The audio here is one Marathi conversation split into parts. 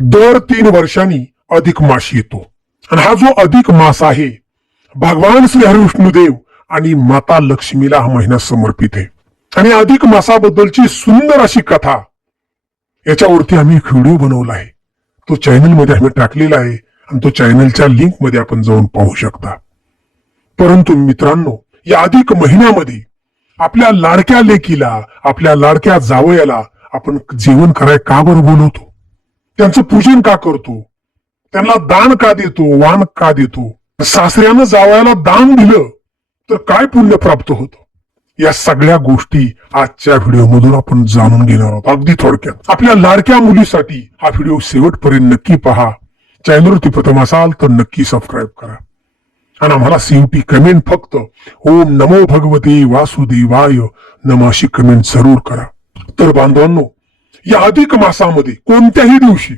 दर 3 वर्षांनी अधिक मास येतो आणि हा जो अधिक मास आहे भगवान श्री हरिविष्णुदेव आणि माता लक्ष्मीला हा महिना समर्पित आहे. आणि अधिक मासाबद्दलची सुंदर अशी कथा याच्यावरती आम्ही एक व्हिडिओ बनवला आहे. तो चॅनल मध्ये आम्ही टाकलेला आहे आणि तो चॅनलच्या लिंक मध्ये आपण जाऊन पाहू शकता. परंतु मित्रांनो, या अधिक महिन्यामध्ये आपल्या लाडक्या लेकीला, आपल्या लाडक्या जावयाला आपण जेवण कराय का बरं बोलवतो? त्यांचं पूजन का करतो? त्यांना दान का देतो? वाण का देतो? सासऱ्यानं जावयाला दान दिलं तर काय पुण्य प्राप्त होतं? या सगळ्या गोष्टी आजच्या व्हिडिओ मधून आपण जाणून घेणार आहोत. अगदी थोडक्यात आपल्या लाडक्या मुलीसाठी हा व्हिडिओ शेवटपर्यंत नक्की पहा. चॅनलवरती प्रथम असाल तर नक्की सबस्क्राईब करा आणि आम्हाला शेवटी कमेंट फक्त ओम नमो भगवते वासुदेवाय नमः अशी कमेंट जरूर करा. तर बांधवांनो, या अधिक मासामध्ये कोणत्याही दिवशी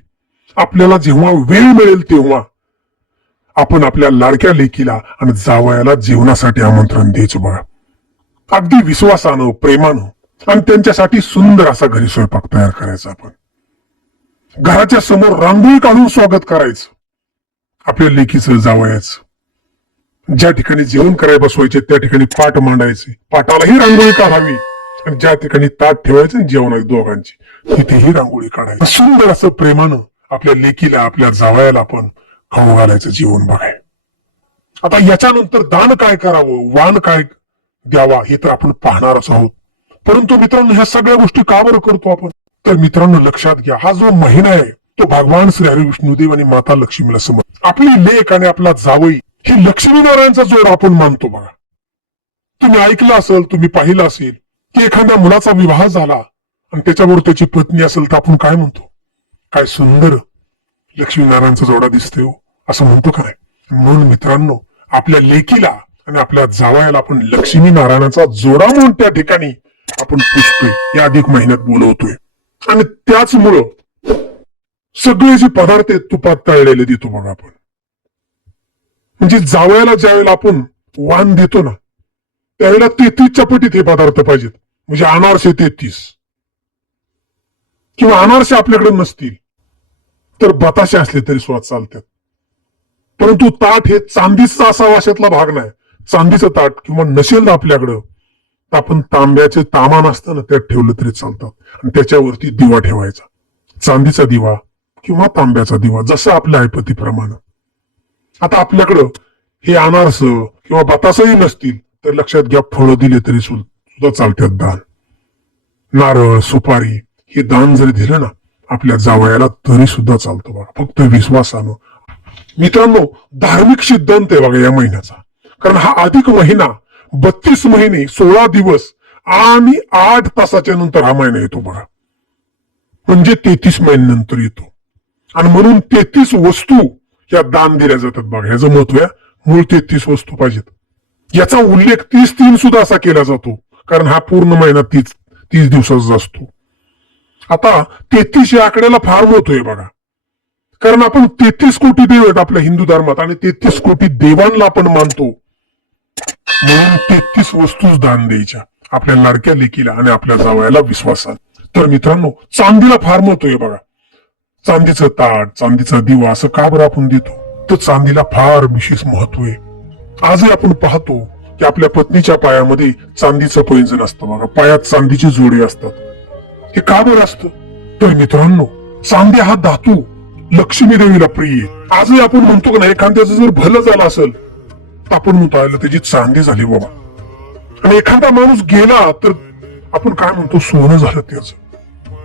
आपल्याला जेव्हा वेळ मिळेल तेव्हा आपण आपल्या लाडक्या लेकीला आणि जावयाला जेवणासाठी आमंत्रण द्यायचं बघा. अगदी विश्वासानं, प्रेमानं आणि त्यांच्यासाठी सुंदर असा घरी स्वयंपाक तयार करायचा. आपण घराच्या समोर रांगोळी काढून स्वागत करायचं आपल्या लेकीचं, जावयाचं. ज्या ठिकाणी जेवण करायला बसवायचे त्या ठिकाणी पाट मांडायचे, पाटालाही रांगोळी काढावी आणि ज्या ठिकाणी ताट ठेवायचे जेवणाची दोघांची तिथेही रांगोळी काढायची. सुंदर असं प्रेमानं आपल्या लेकीला, आपल्या जावयाला आपण खाऊ घालायचं जेवण बघाय. आता याच्यानंतर दान काय करावं, वाण काय द्यावा हे तर आपण पाहणारच आहोत. परंतु मित्रांनो, ह्या सगळ्या गोष्टी का बरं करतो आपण? तर मित्रांनो, लक्षात घ्या, हा जो महिना आहे तो भगवान श्री हरिविष्णुदेव आणि माता लक्ष्मीला समर्पित. आपली लेक आणि आपला जावई ही लक्ष्मीनारायणचा जोड आपण मानतो बघा. तुम्ही ऐकलं असेल, तुम्ही पाहिलं असेल की एखाद्या मुलाचा विवाह झाला आणि त्याच्याबरोबर त्याची पत्नी असेल तर आपण काय म्हणतो? काय सुंदर लक्ष्मीनारायणचा जोडा दिसतोय असं म्हणतो का नाही? म्हणून मित्रांनो, आपल्या लेकीला आणि आपल्या जावयाला आपण लक्ष्मी नारायणाचा जोडा म्हणून त्या ठिकाणी आपण पुजतोय, या अधिक महिन्यात बोलवतोय. आणि त्याचमुळं सगळे जे पदार्थ आहेत तुपात तळलेले देतो बघा आपण. म्हणजे जावयाला ज्यावेळेला आपण वाण देतो ना त्यावेळेला 33च्या पटीत हे पदार्थ पाहिजेत. म्हणजे अनारसे 33 किंवा अनारसे आपल्याकडे नसतील तर बताशे असले तरी सुद्धा चालतात. परंतु ताट हे चांदीचा असावा अशातला भाग नाही. चांदीचं ताट किंवा नसेल आपल्याकडं तर आपण तांब्याचे तामान असतं ना त्यात ठेवलं तरी चालतात आणि त्याच्यावरती दिवा ठेवायचा. चांदीचा दिवा किंवा तांब्याचा दिवा, जसं आपल्या ऐपतीप्रमाणे. आता आपल्याकडं हे अनारस किंवा बतासही नसतील तर लक्षात घ्या, फळं दिले तरी सुद्धा चालतात. दान, नारळ, सुपारी हे दान जरी दिलं ना आपल्या जावयाला तरी सुद्धा चालतं बघा, फक्त विश्वासानं. मित्रांनो, धार्मिक सिद्धांत आहे बघा या महिन्याचा. कारण हा अधिक महिना 32 महिने 16 दिवस आणि 8 तासाच्या नंतर हा महिना येतो बघा. म्हणजे 33 महिन्यानंतर येतो. आणि म्हणून 33 वस्तू या दान दिल्या जातात बघा. ह्याचं महत्व आहे. मूळ 33 वस्तू पाहिजेत. याचा उल्लेख 30-3 सुद्धा असा केला जातो कारण हा पूर्ण महिना 30 दिवसाचा असतो. आता 33 या आकड्याला फार महत्व आहे बघा. कारण आपण 33 कोटी देव आहेत आपल्या हिंदू धर्मात आणि 33 कोटी देवांना आपण मानतो. म्हणून 33 वस्तूच दान द्यायच्या आपल्या लाडक्या लेकीला आणि आपल्या जावयाला विश्वासात. तर मित्रांनो, चांदीला फार महत्व आहे बघा. चांदीचं ताट, चांदीचा दिवा असं का बरं आपण देतो? तर चांदीला फार विशेष महत्व आहे. आजही आपण पाहतो की आपल्या पत्नीच्या पायामध्ये चांदीचं पैंजण असतं बघा, पायात चांदीची जोडे असतात. हे का बरं असतं? तर मित्रांनो, चांदी हा धातू लक्ष्मी देवीला प्रिय आहे. आजही आपण म्हणतो की नाही, एखाद्याचं जर भलं झालं असेल तर आपण म्हणतो त्याची चांदी झाली बाबा. आणि एखादा माणूस गेला तर आपण काय म्हणतो? सोनं झालं त्याचं.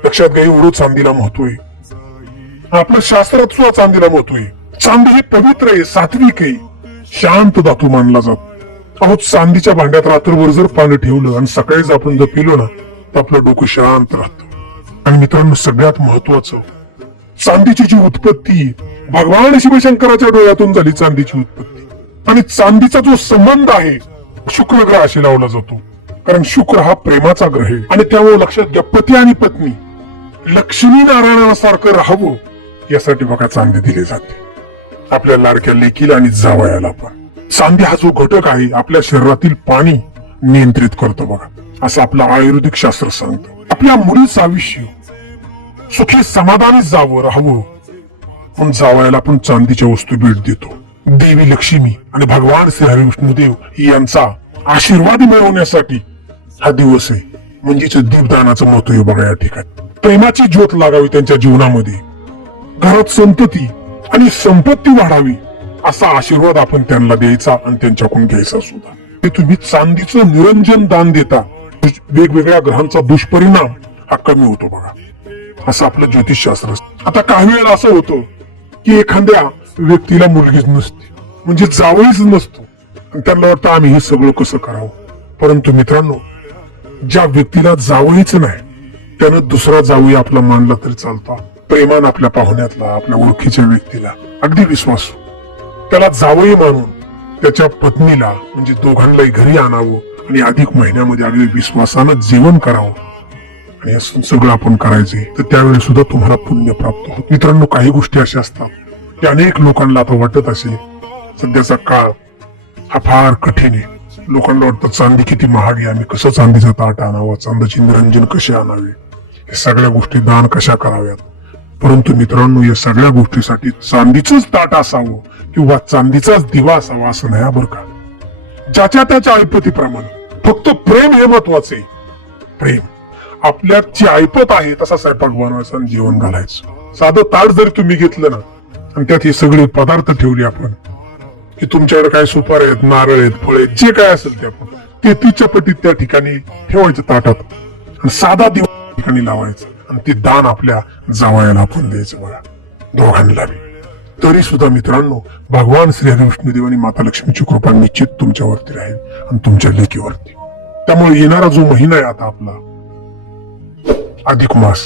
लक्षात घ्या, एवढं चांदीला महत्व आहे. आपल्या शास्त्रात सुद्धा चांदीला महत्व आहे. चांदी हे पवित्र आहे, सात्विक आहे, शांत धातू मानला जातो. अहो, चांदीच्या भांड्यात रात्रभर जर पाणी ठेवलं आणि सकाळीच आपण जर पिलो ना तर आपलं डोकं शांत राहतं. आणि मित्रांनो, सगळ्यात महत्वाचं, चांदीची जी उत्पत्ती भगवान शिवशंकराच्या डोळ्यातून झाली. चांदीची उत्पत्ती आणि चांदीचा जो संबंध आहे शुक्र ग्रहाशी लावला जातो. कारण शुक्र हा प्रेमाचा ग्रह आहे आणि त्यामुळे लक्षात घ्या, पती आणि पत्नी लक्ष्मी नारायणासारखं राहावं यासाठी बघा चांदी दिली जाते आपल्या लाडक्या लेकीला आणि जावयाला पण. चांदी हा जो घटक आहे आपल्या शरीरातील पाणी नियंत्रित करतो बघा, असं आपलं आयुर्वेदिक शास्त्र सांगतं. आपल्या मुलीचं आयुष्य सुखी समाधानी जावं, राहावं पण जावयाला आपण चांदीच्या वस्तू भेट देतो. देवी लक्ष्मी आणि भगवान श्री हरी विष्णुदेव यांचा आशीर्वाद मिळवण्यासाठी हा दिवस आहे. म्हणजेच दीपदानाचं महत्व आहे बघा या ठिकाणी. प्रेमाची ज्योत लागावी त्यांच्या जीवनामध्ये, घरात संतती आणि संपत्ती वाढावी असा आशीर्वाद आपण त्यांना द्यायचा आणि त्यांच्याकडून घ्यायचा सुद्धा. ते तुम्ही चांदीचं निरंजन दान देता, वेगवेगळ्या ग्रहांचा दुष्परिणाम हा कमी होतो बघा, असं आपलं ज्योतिषशास्त्र असतं. आता काही वेळेला असं होतं की एखाद्या व्यक्तीला मुलगीच नसते, म्हणजे जावईच नसतो, आणि त्यांना वाटतं आम्ही हे सगळं कसं करावं. परंतु मित्रांनो, ज्या व्यक्तीला जावईच नाही त्यानं दुसरा जावई आपला मानला तरी चालतो. प्रेमान आपल्या पाहुण्यातला, आपल्या ओळखीच्या व्यक्तीला अगदी विश्वास, त्याला जावई मानून त्याच्या पत्नीला म्हणजे दोघांनाही घरी आणावं आणि अधिक महिन्यामध्ये अगदी विश्वासानं जेवण करावं, आणि हे सगळं आपण करायचे तर त्यावेळी सुद्धा तुम्हाला पुण्य प्राप्त होत. मित्रांनो, काही गोष्टी अशा असतात की अनेक लोकांना आता वाटत असेल सध्याचा काळ हा फार कठीण आहे. लोकांना वाटतं चांदी किती महाग आहे, आम्ही कसं चांदीचा ताट आणावा, चांदीची निरंजन कसे आणावे, हे सगळ्या गोष्टी दान कशा कराव्यात. परंतु मित्रांनो, या सगळ्या गोष्टीसाठी चांदीचंच ताट असावं किंवा चांदीचाच दिवा असावा असं नाही बरं का. ज्याच्या त्याच्या ऐपतीप्रमाणे फक्त प्रेम हे महत्वाचे. प्रेम आपल्यात जी ऐपत आहे तसा स्वयंपाक बनवायचा आणि जेवण घालायचं. साधं ताट जर तुम्ही घेतलं ना आणि त्यात हे सगळे पदार्थ ठेवले आपण, की तुमच्याकडे काय सुपार आहेत, नारळ आहेत, फळे जे काय असेल ते आपण तेहतीसच्या पटीत त्या ठिकाणी ठेवायचं ताटात, आणि साधा दिवा ठिकाणी लावायचं, आणि ते दान आपल्या जावयाला आपण द्यायचं बघा, दोघांना बी. तरी सुद्धा मित्रांनो, भगवान श्री हरी विष्णुदेव आणि माता लक्ष्मीची कृपा निश्चित तुमच्यावरती राहील आणि तुमच्या लेकीवरती. त्यामुळे येणारा जो महिना आहे आता आपला अधिक मास,